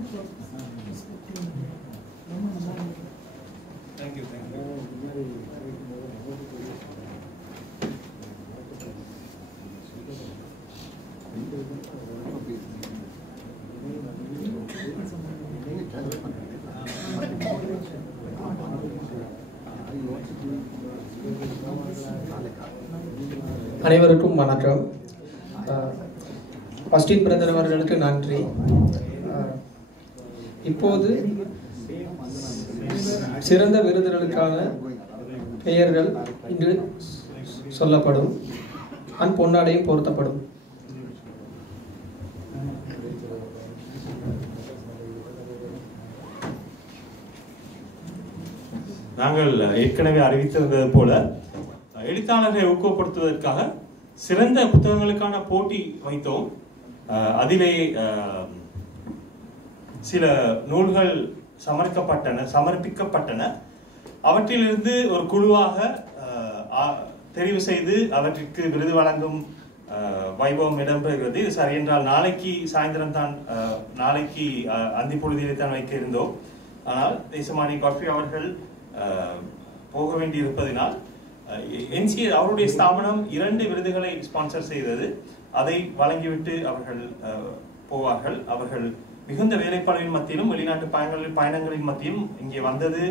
Thank you. அனைவருக்கும் வணக்கம். Austen brother அவர்களுக்கு நன்றி. இப்போது சிறந்த விருதுகளுக்கான பெயர்கள் இன்று சொல்லப்படும். பொன்னாடையும் பொருத்தப்படும். நாங்கள் ஏற்கனவே அறிவித்திருந்தது போல எழுத்தாளர்களை ஊக்கப்படுத்துவதற்காக சிறந்த புத்தகங்களுக்கான போட்டி வைத்தோம். அதிலே சில நூல்கள் சமர்ப்பிக்கப்பட்டன. அவற்றிலிருந்து ஒரு குழுவாக தெரிவு செய்து அவற்றிற்கு விருது வழங்கும் வைபவம் இடம்பெறுகிறது. இது சரி என்றால் நாளைக்கு சாயந்தரம் தான், நாளைக்கு அந்தி பொழுதிலே தான் வைக்க இருந்தோம். ஆனால் தேசமானி காஃபி அவர்கள் போக வேண்டி இருப்பதனால் NCA அவருடைய ஸ்தாபனம் 2 விருதுகளை ஸ்பான்சர் செய்தது. அதை வழங்கிவிட்டு அவர்கள் போவார்கள். அவர்கள் மிகுந்த வேலைப்பாடுகளின் மத்தியிலும் வெளிநாட்டு பயணங்களின் மத்தியிலும் இங்கே வந்தது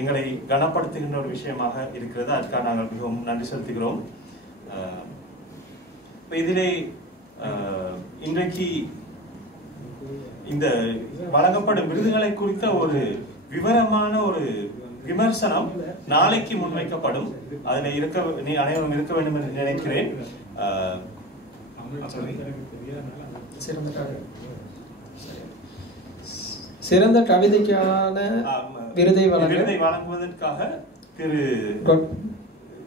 எங்களை கனப்படுத்துகின்ற ஒரு விஷயமாக இருக்கிறது. அதுக்காக நாங்கள் மிகவும் நன்றி செலுத்துகிறோம். இதிலே இன்றைக்கு இந்த வழங்கப்படும் விருதுகளை குறித்த ஒரு விவரமான ஒரு விமர்சனம் நாளைக்கு முன்வைக்கப்படும். அதில் அனைவரும் இருக்க வேண்டும் என்று நினைக்கிறேன். சிறந்த கவிதைக்கான விருதை வழங்குவதற்காக திரு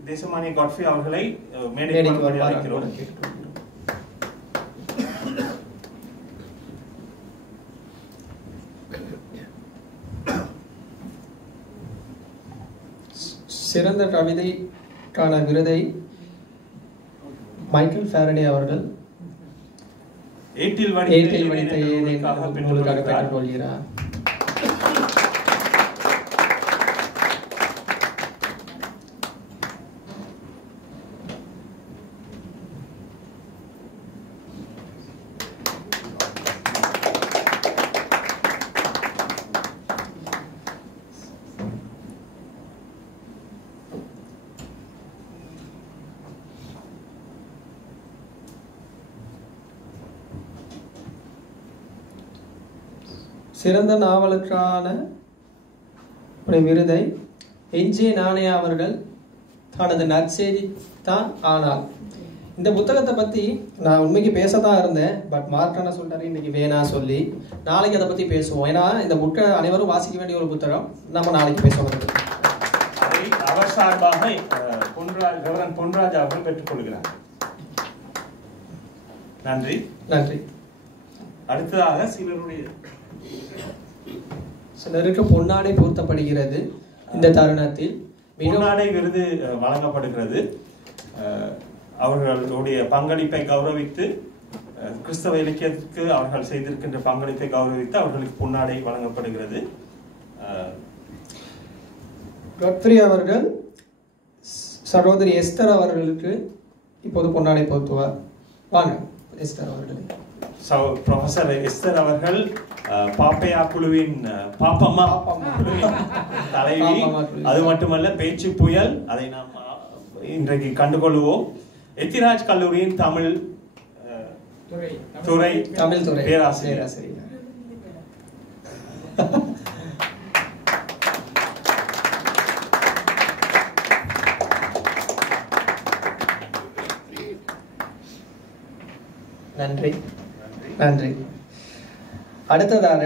தேசமானி காட்ஃபி அவர்களை மேடைக்கு அழைக்கிறோம். சிறந்த கவிதைக்கான விருதை மைக்கேல் ஃபாரடே அவர்கள் ஏட்டில் வடித்த நூலுக்காக பெற்றுக் கொள்கிறார். சிறந்த நாவலுக்கான ஒரு விருதை NJ நாணயா அவர்கள் தனது நற்செய்தி தான். ஆனால் இந்த புத்தகத்தை பற்றி நான் உண்மைக்கு பேசத்தான் இருந்தேன். பட் மார்க்கான சொல்றாரு இன்னைக்கு வேணா சொல்லி நாளைக்கு அதை பற்றி பேசுவோம். ஏன்னா இந்த புக்கை அனைவரும் வாசிக்க வேண்டிய ஒரு புத்தகம். நம்ம நாளைக்கு பேசுவோம். அதை அவர் சார்பாக பொன்ராஜ் அவர்கள் பெற்றுக்கொள்கிறார். நன்றி. அடுத்ததாக சிலருக்கு பொன்னாடை பொருத்தப்படுகிறது. இந்த தருணத்தில் பொன்னாடை விருது வழங்கப்படுகிறது. அவர்களுடைய பங்களிப்பை கௌரவித்து, கிறிஸ்தவ இலக்கியத்துக்கு அவர்கள் செய்திருக்கின்ற பங்களிப்பை கௌரவித்து அவர்களுக்கு பொன்னாடை வழங்கப்படுகிறது. காட்ஃப்ரி அவர்கள் சகோதரி எஸ்தர் அவர்களுக்கு இப்போது பொன்னாடை பொருத்துவார். வாங்க எஸ்தர் அவர்களே. ப்ரொஃபசர் எஸ்தர் அவர்கள் பாப்பையா குழுவின் பாப்பம்மா குழுவின் தலைவி. அது மட்டுமல்ல, பேச்சு புயல். அதை நாம் இன்றைக்கு கண்டுகொள்வோம். எத்திராஜ் கல்லூரியின் தமிழ் துறை பேராசிரியர். நன்றி. அடுத்ததாக